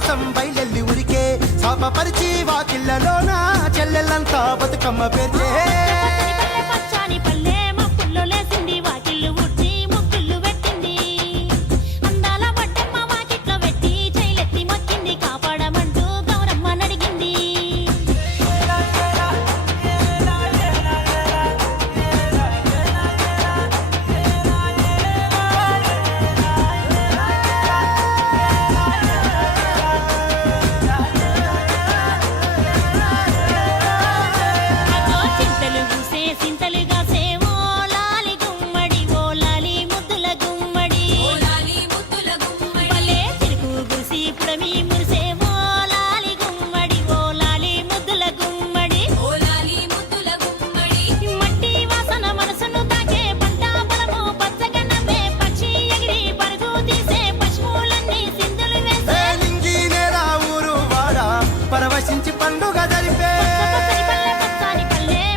కోసం బయలెల్లి ఉరికే శాపపరిచి వాకిళ్ళలోన చెల్లెళ్ళంతా బతుకమ్మ పేర్చే పరవశించి పండుగ జరిపే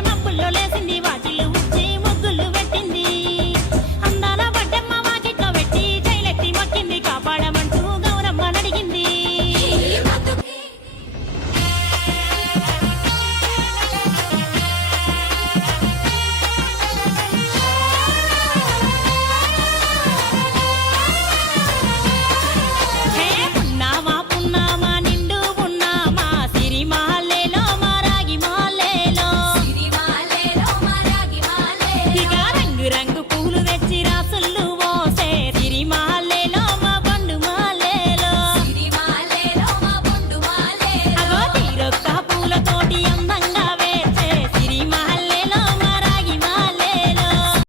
మబ్బుల్లో లేసింది వాకిళ్ళు ఊడ్చి ముగ్గులు పెట్టింది అందాల వడ్డమ్మ వాకిట్లో పెట్టి జైలెత్తి మొక్కింది కాపాడమంటూ గౌరమ్మ నడిగింది రంగు పూలు తెచ్చిరా